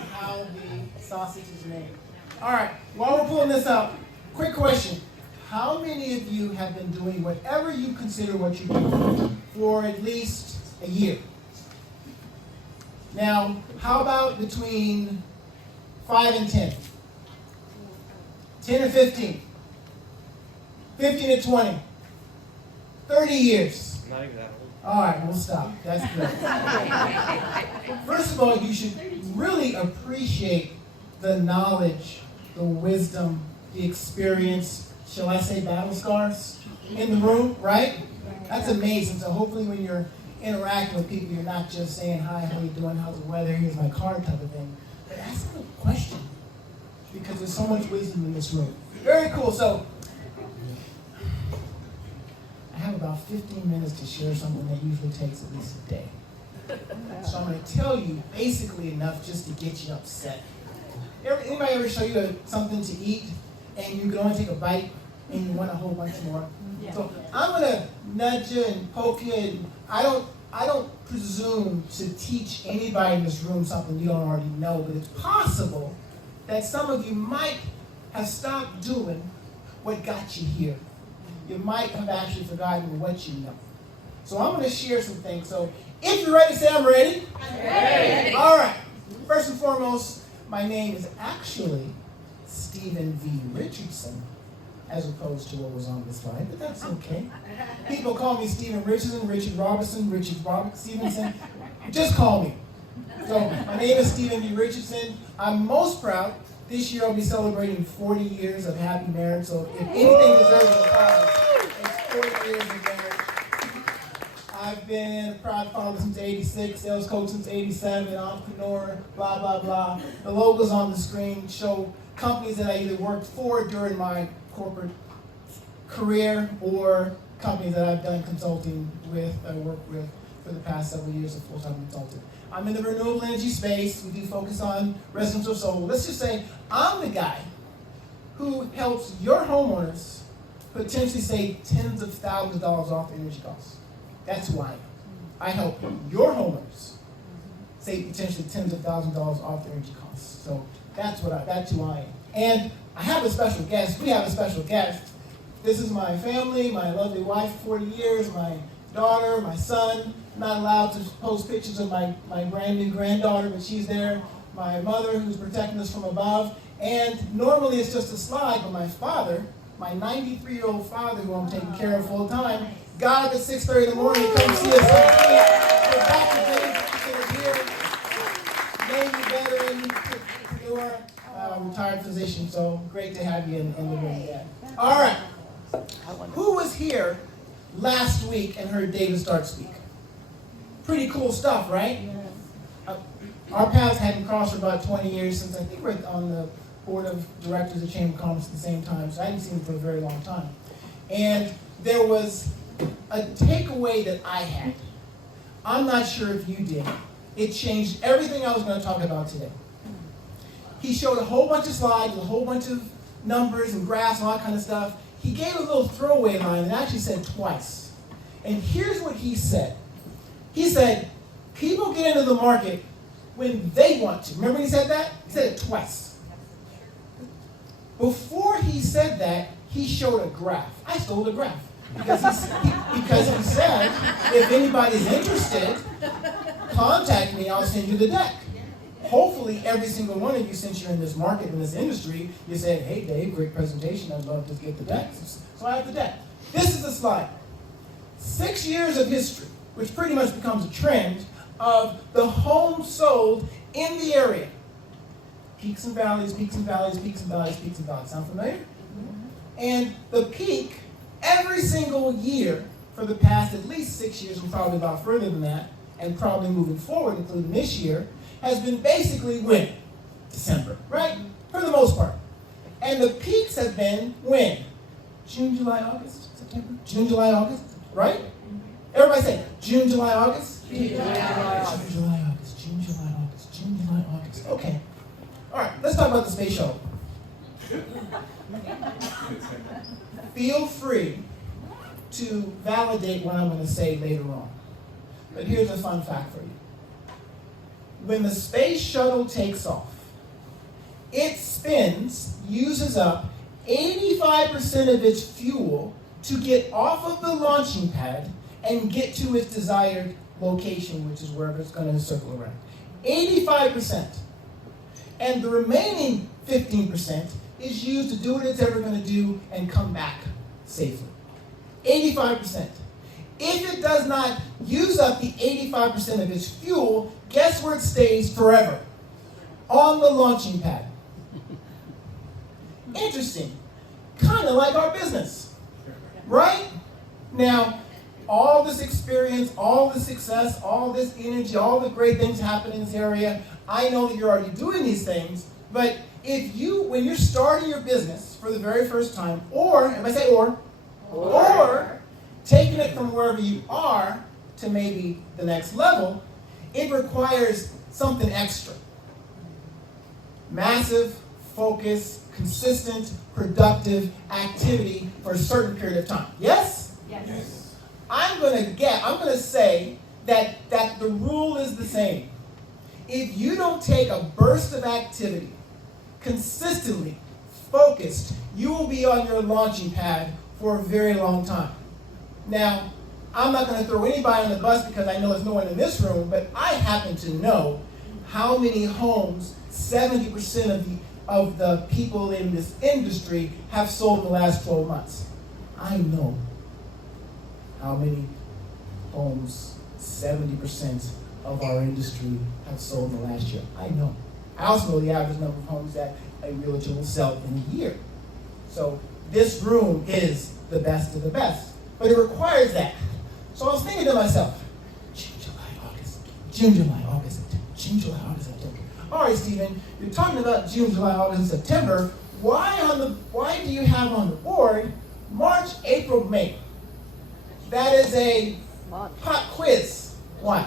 how the sausage is made. All right, while we're pulling this out, quick question. How many of you have been doing whatever you consider what you do for at least a year? Now, how about between 5 and 10? 10 and 15? 15 and 20? 30 years? Not even that old. All right, we'll stop. That's good. First of all, you should really appreciate the knowledge, the wisdom, the experience, shall I say battle scars in the room, right? That's amazing. So hopefully when you're interacting with people, you're not just saying, hi, how you doing, how's the weather, here's my card type of thing. But ask them a question because there's so much wisdom in this room. Very cool. So I have about 15 minutes to share something that usually takes at least a day. So I'm going to tell you basically enough just to get you upset. Anybody ever show you something to eat and you can only take a bite and you want a whole bunch more? Yeah. So I'm going to nudge you and poke you, and I don't presume to teach anybody in this room something you don't already know, but it's possible that some of you might have stopped doing what got you here. You might have actually forgotten what you know. So I'm going to share some things. So if you're ready, say I'm ready. I'm ready. All right. First and foremost, my name is actually Stephen V. Richardson, as opposed to what was on the slide, but that's okay. People call me Stephen Richardson, Richard Robertson, Richard Robert Stevenson. Just call me. So my name is Stephen V. Richardson. I'm most proud. This year I'll be celebrating 40 years of happy marriage. So if anything deserves a prize, it's 40 years of marriage. I've been a proud father since '86, sales coach since '87, entrepreneur, blah, blah, blah. The logos on the screen show companies that I either worked for during my corporate career or companies that I've done consulting with, I worked with for the past several years as a full-time consultant. I'm in the renewable energy space. We do focus on residential solar. Let's just say I'm the guy who helps your homeowners potentially save tens of thousands of dollars off their energy costs. That's who I am. I help your homeowners save potentially tens of thousands of dollars off their energy costs. So that's who I am. And I have a special guest. We have a special guest. This is my family, my lovely wife, 40 years, my daughter, my son. I'm not allowed to post pictures of my brand new granddaughter, but she's there. My mother, who's protecting us from above. And normally it's just a slide, but my father, my 93-year-old father, who I'm taking care of full time, got up at 6:30 in the morning to come see us. We're back to Navy veteran, entrepreneur, retired physician. So great to have you in the room again. All right. Who was here last week and heard David Stark speak? Pretty cool stuff, right? Our paths hadn't crossed for about 20 years since I think we're on the board of directors of Chamber of Commerce at the same time, so I hadn't seen him for a very long time. And there was a takeaway that I had. I'm not sure if you did. It changed everything I was going to talk about today. He showed a whole bunch of slides, a whole bunch of numbers and graphs and all that kind of stuff. He gave a little throwaway line and actually said twice. And here's what he said. He said, people get into the market when they want to. Remember he said that? He said it twice. Before he said that, he showed a graph. I stole the graph. Because he said, if anybody's interested, contact me, I'll send you the deck. Hopefully every single one of you, since you're in this market, in this industry, you said, hey Dave, great presentation, I'd love to get the deck. So I have the deck. This is the slide. 6 years of history, which pretty much becomes a trend of the homes sold in the area. Peaks and valleys, peaks and valleys, peaks and valleys, peaks and valleys. Sound familiar? And the peak, every single year for the past at least 6 years, and probably about further than that, and probably moving forward, including this year, has been basically when? December, right? For the most part. And the peaks have been when? June, July, August, September? June, July, August, right? Everybody say June, July, August? June, July, August. June, July, August. June, July, August. June, July, August. Okay. All right, let's talk about the space shuttle. Feel free to validate what I'm going to say later on. But here's a fun fact for you. when the space shuttle takes off, it uses up 85% of its fuel to get off of the launching pad and get to its desired location, which is wherever it's going to circle around. 85%. And the remaining 15% is used to do what it's ever going to do and come back safely. 85%. If it does not use up the 85% of its fuel, guess where it stays forever? On the launching pad. Interesting. Kind of like our business. Right? Now, all this experience, all the success, all this energy, all the great things happen in this area, I know that you're already doing these things, but when you're starting your business for the very first time, or taking it from wherever you are to maybe the next level, it requires something extra. Massive, focused, consistent, productive activity for a certain period of time. Yes? Yes. I'm going to say that the rule is the same. If you don't take a burst of activity, consistently, focused, you will be on your launching pad for a very long time. Now, I'm not going to throw anybody on the bus because I know there's no one in this room, but I happen to know how many homes 70% of the people in this industry have sold in the last 12 months. I know how many homes 70% of our industry have sold in the last year. I know. I also know the average number of homes that a realtor will sell in a year. So this room is the best of the best. But it requires that. So I was thinking to myself, June, July, August, September. All right, Stephen, you're talking about June, July, August, and September. Why do you have on the board March, April, May? That is a hot quiz. Why?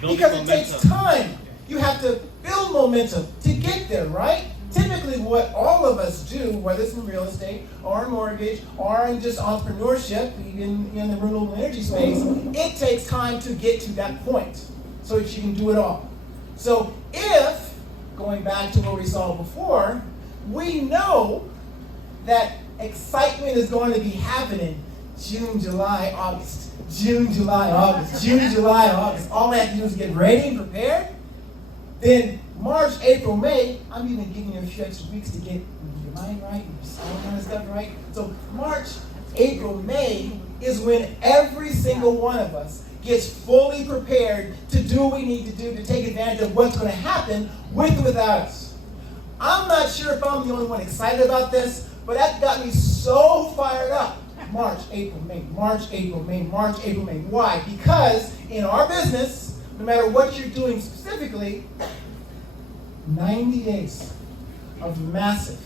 Because it takes time. You have to build momentum to get there, right? Typically what all of us do, whether it's in real estate or in mortgage or in just entrepreneurship, even in the renewable energy space, it takes time to get to that point so that you can do it all. So if, going back to what we saw before, we know that excitement is going to be happening June, July, August. June, July, August. June, July, August. All I have to do is get ready and prepared. Then March, April, May, I'm even giving you a few extra weeks to get your mind right, all kind of stuff right. So March, April, May is when every single one of us gets fully prepared to do what we need to do to take advantage of what's going to happen with or without us. I'm not sure if I'm the only one excited about this, but that got me so fired up. March, April, May, March, April, May, March, April, May. Why? Because in our business, no matter what you're doing specifically, 90 days of massive,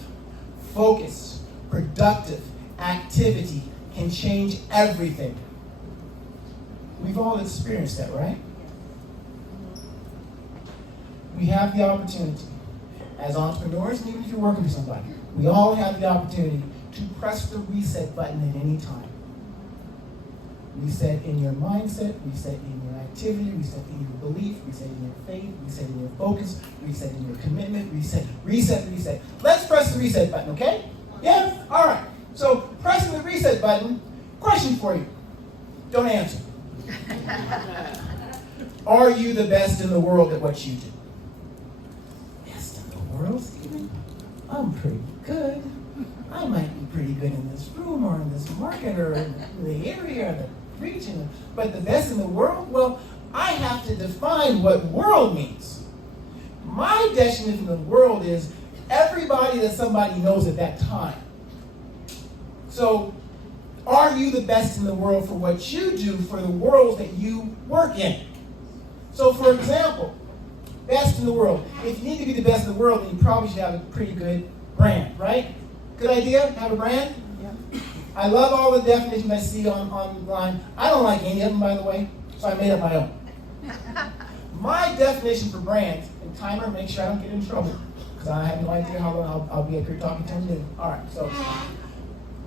focused, productive activity can change everything. We've all experienced that, right? We have the opportunity, as entrepreneurs, and even if you're working for somebody, we all have the opportunity to press the reset button at any time. Reset in your mindset, reset in your activity, reset in your belief, reset in your faith, reset in your focus, reset in your commitment, reset. Let's press the reset button, okay? Yeah? All right. So pressing the reset button, question for you. Don't answer. Are you the best in the world at what you do? Best in the world, Stephen? I'm pretty good. I might be pretty good in this room or in this market or in the area or the region, but the best in the world? Well, I have to define what world means. My definition of world is everybody that somebody knows at that time. So, are you the best in the world for what you do for the world that you work in? So, for example, best in the world. If you need to be the best in the world, then you probably should have a pretty good brand, right? Good idea? Have a brand? Yeah. I love all the definitions I see online. I don't like any of them, by the way, so I made up my own. My definition for brands, and timer, make sure I don't get in trouble, because I have no idea how long I'll be up here talking to you. All right, so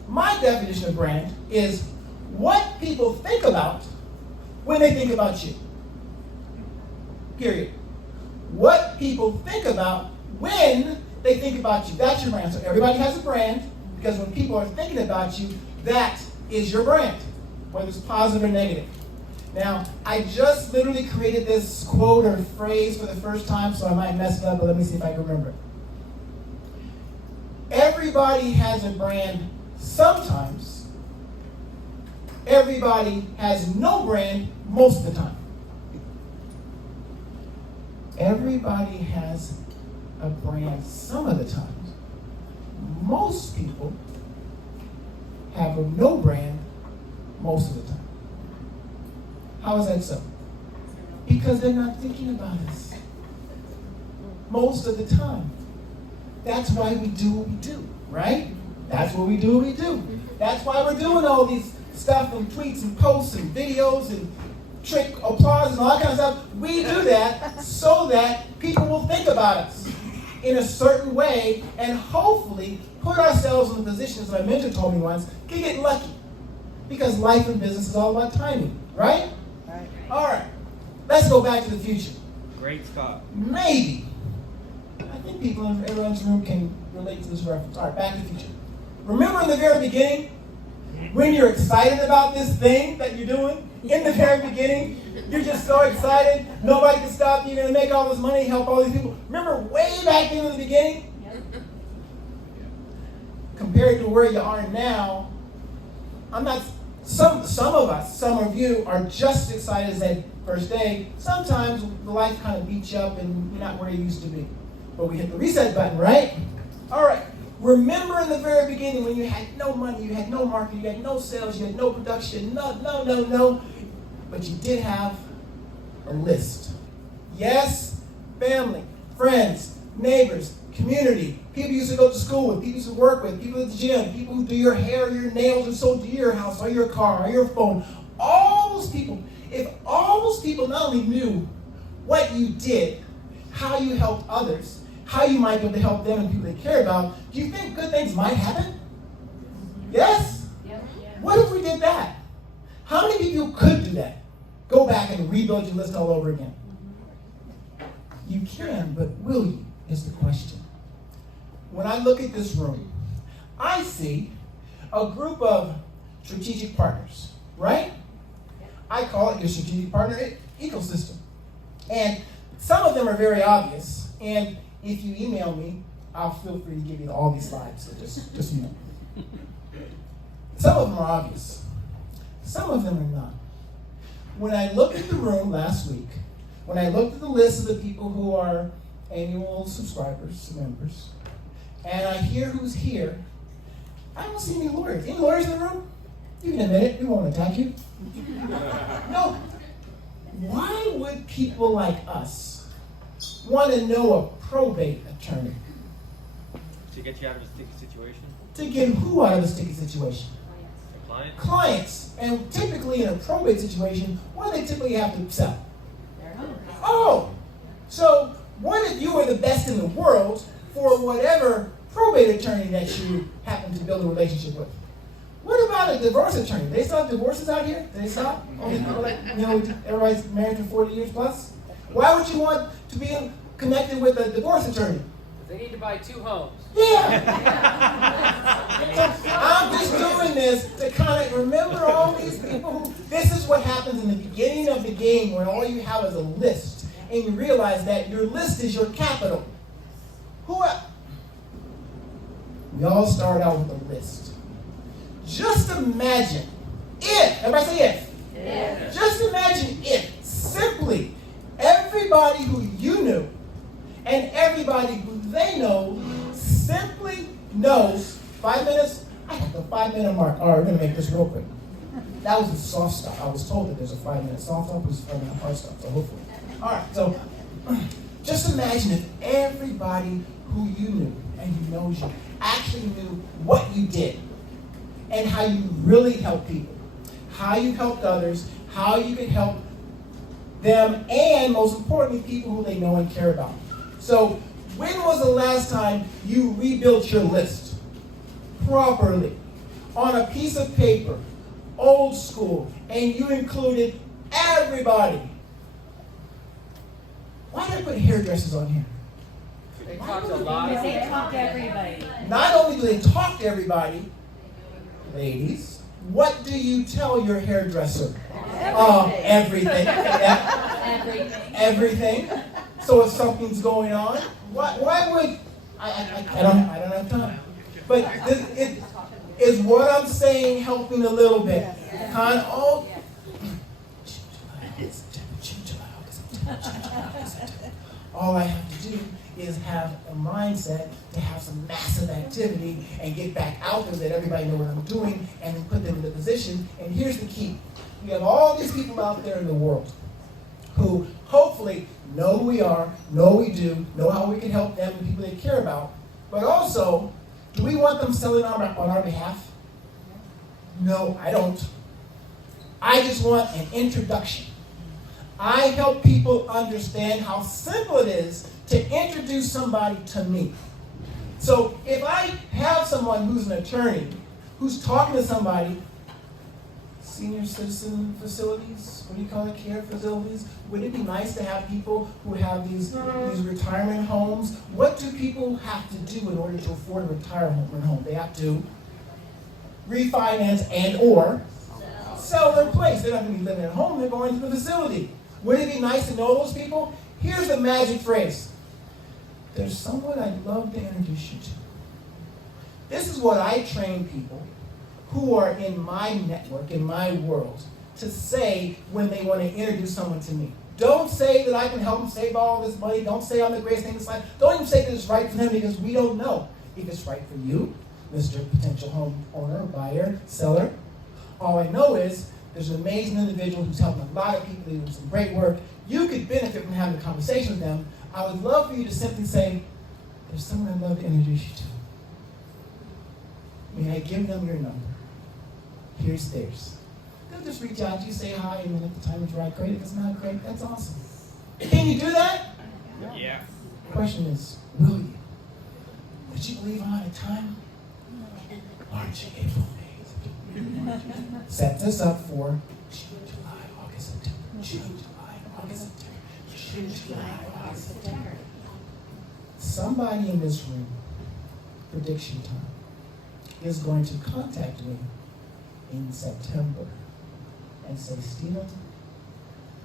my definition of brand is what people think about when they think about you. period. What people think about when they think about you, that's your brand. So everybody has a brand, because when people are thinking about you, that is your brand, whether it's positive or negative. Now, I just literally created this quote or phrase for the first time, so I might mess it up, but let me see if I can remember it. Everybody has a brand sometimes. Everybody has no brand most of the time. Everybody has a brand some of the time. Most people have a no brand most of the time. How is that so? Because they're not thinking about us most of the time. That's why we do what we do, right? That's what we do what we do. That's why we're doing all these stuff and tweets and posts and videos and trick applause and all that kind of stuff. We do that so that people will think about us in a certain way and hopefully put ourselves in the positions that my mentor told me once, can get lucky. Because life and business is all about timing, right? Right. All right. Let's go back to the future. Great Scott. Maybe. I think people in everyone's room can relate to this reference. All right, back to the future. Remember in the very beginning, when you're excited about this thing that you're doing? In the very beginning, you're just so excited. Nobody can stop you. You're going to make all this money, help all these people. Remember way back in the beginning? Compared to where you are now, I'm not... Some of us, some of you are just as excited as that first day. Sometimes the life kind of beats you up and you're not where you used to be. But we hit the reset button, right? All right. Remember in the very beginning when you had no money, you had no market, you had no sales, you had no production, no. But you did have a list. Yes, family, friends, neighbors, community, people you used to go to school with, people you used to work with, people at the gym, people who do your hair, your nails, and so do your house, or your car, or your phone. All those people, if all those people not only knew what you did, how you helped others, how you might be able to help them and people they care about, do you think good things might happen? Yes? Yep. What if we did that? How many people could do that? Go back and rebuild your list all over again. You can, but will you, is the question. When I look at this room, I see a group of strategic partners, right? I call it your strategic partner ecosystem. And some of them are very obvious. And if you email me, I'll feel free to give you all these slides. So just you know. Some of them are obvious. Some of them are not. When I looked at the room last week, when I looked at the list of the people who are annual subscribers, members, and I hear who's here, I don't see any lawyers. Any lawyers in the room? You can admit it. We won't attack you. No. Why would people like us want to know a probate attorney? To get you out of a sticky situation? To get who out of a sticky situation? A client? Clients. And typically in a probate situation, what do they typically have to sell? Oh! So what if you were the best in the world for whatever probate attorney that you happen to build a relationship with? What about a divorce attorney? They still have divorces out here? Do they stop? Only people like, everybody's married for 40 years plus? Why would you want to be connected with a divorce attorney? They need to buy 2 homes. Yeah. So I'm just doing this to kind of remember all these people. This is what happens in the beginning of the game when all you have is a list. And you realize that your list is your capital. Who else? We all start out with a list. Just imagine if, everybody say if. Yeah. Just imagine if simply everybody who you knew and everybody who they know simply knows 5 minutes. I have the 5-minute mark. All right, we're going to make this real quick. That was the soft stop. I was told that there's a 5-minute soft stop, was a 5-minute hard stop, so hopefully. All right, so just imagine if everybody who you knew and who knows you actually knew what you did and how you really helped people, how you helped others, how you could help them, and most importantly, people who they know and care about. So when was the last time you rebuilt your list properly on a piece of paper, old school, and you included everybody? I put hairdressers on here? They talk to a lot of They people. talk to everybody. Not only do they talk to everybody, ladies, what do you tell your hairdresser? Everything. Yeah. Everything. Everything. So if something's going on, why would I don't have time. But is what I'm saying helping a little bit? All I have to do is have a mindset to have some massive activity and get back out there, let everybody know what I'm doing, and then put them in the position. And here's the key. We have all these people out there in the world who hopefully know who we are, know what we do, know how we can help them and people they care about. But also, do we want them selling on our behalf? No, I don't. I just want an introduction. I help people understand how simple it is to introduce somebody to me. So if I have someone who's an attorney, who's talking to somebody, senior citizen facilities, what do you call it, care facilities, would it be nice to have people who have these retirement homes? What do people have to do in order to afford a retirement home? They have to refinance and or sell their place. They're not going to be living at home, they're going to the facility. Would it be nice to know those people? Here's the magic phrase. There's someone I'd love to introduce you to. This is what I train people who are in my network, in my world, to say when they want to introduce someone to me. Don't say that I can help them save all this money. Don't say I'm the greatest thing in this life. Don't even say that it's right for them, because we don't know if it's right for you, Mr. Potential homeowner, buyer, seller. All I know is there's an amazing individual who's helping a lot of people doing some great work. You could benefit from having a conversation with them. I would love for you to simply say, there's someone I'd love to introduce you to. May I give them your number? Here's theirs. They'll just reach out to you, say hi, and then if the time is right, great. If it's not great, that's awesome. Can you do that? Yeah. The question is, will you? Would you believe I'm out of time? March, April, May. Set this up for June, July, August, September. June, July, August, September. June, July, August, September. Somebody in this room, prediction time, is going to contact me in September and say, Stephen,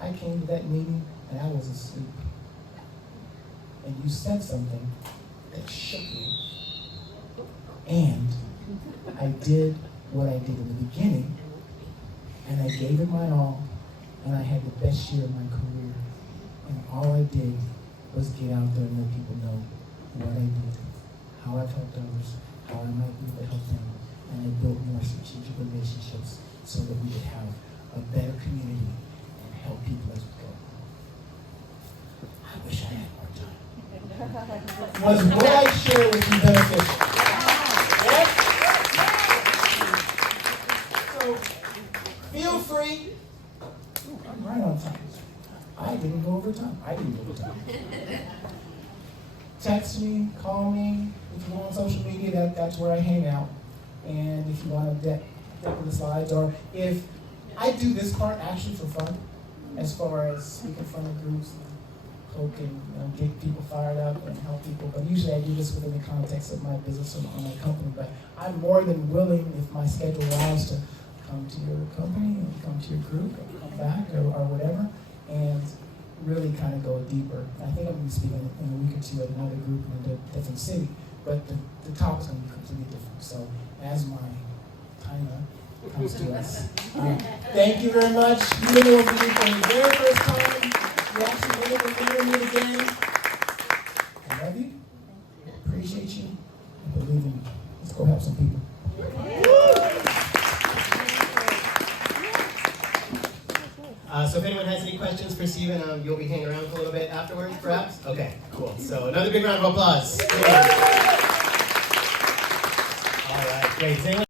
I came to that meeting and I was asleep. And you said something that shook me. And I did what I did in the beginning, and I gave it my all, and I had the best year of my career. And all I did was get out there and let people know what I did, how I helped others, how I might be able to help them, and I built more strategic relationships so that we could have a better community and help people as we go. I wish I had more time. Was what I shared with you beneficial? Yes? So, feel free. Ooh, I'm right on time. I didn't go over time. Text me, call me. If you go on social media, that's where I hang out. And if you want to deck with the slides, or if I do this part actually for fun, as far as speaking in front of groups, hope and get people fired up and help people. But usually I do this within the context of my business or my company. But I'm more than willing, if my schedule allows, to come to your company and come to your group and come back or whatever, and really kind of go deeper. I think I'm going to be speaking in a week or two at another group in a different city, but the topic's going to be completely different. So as my time comes to us, thank you very much. You really will be for the very first time. You actually made it with me again. I love you. Appreciate you. I believe in you. Let's go help some people. So if anyone has any questions for Stephen, you'll be hanging around for a little bit afterwards, perhaps? Okay, cool. So another big round of applause. All right, great.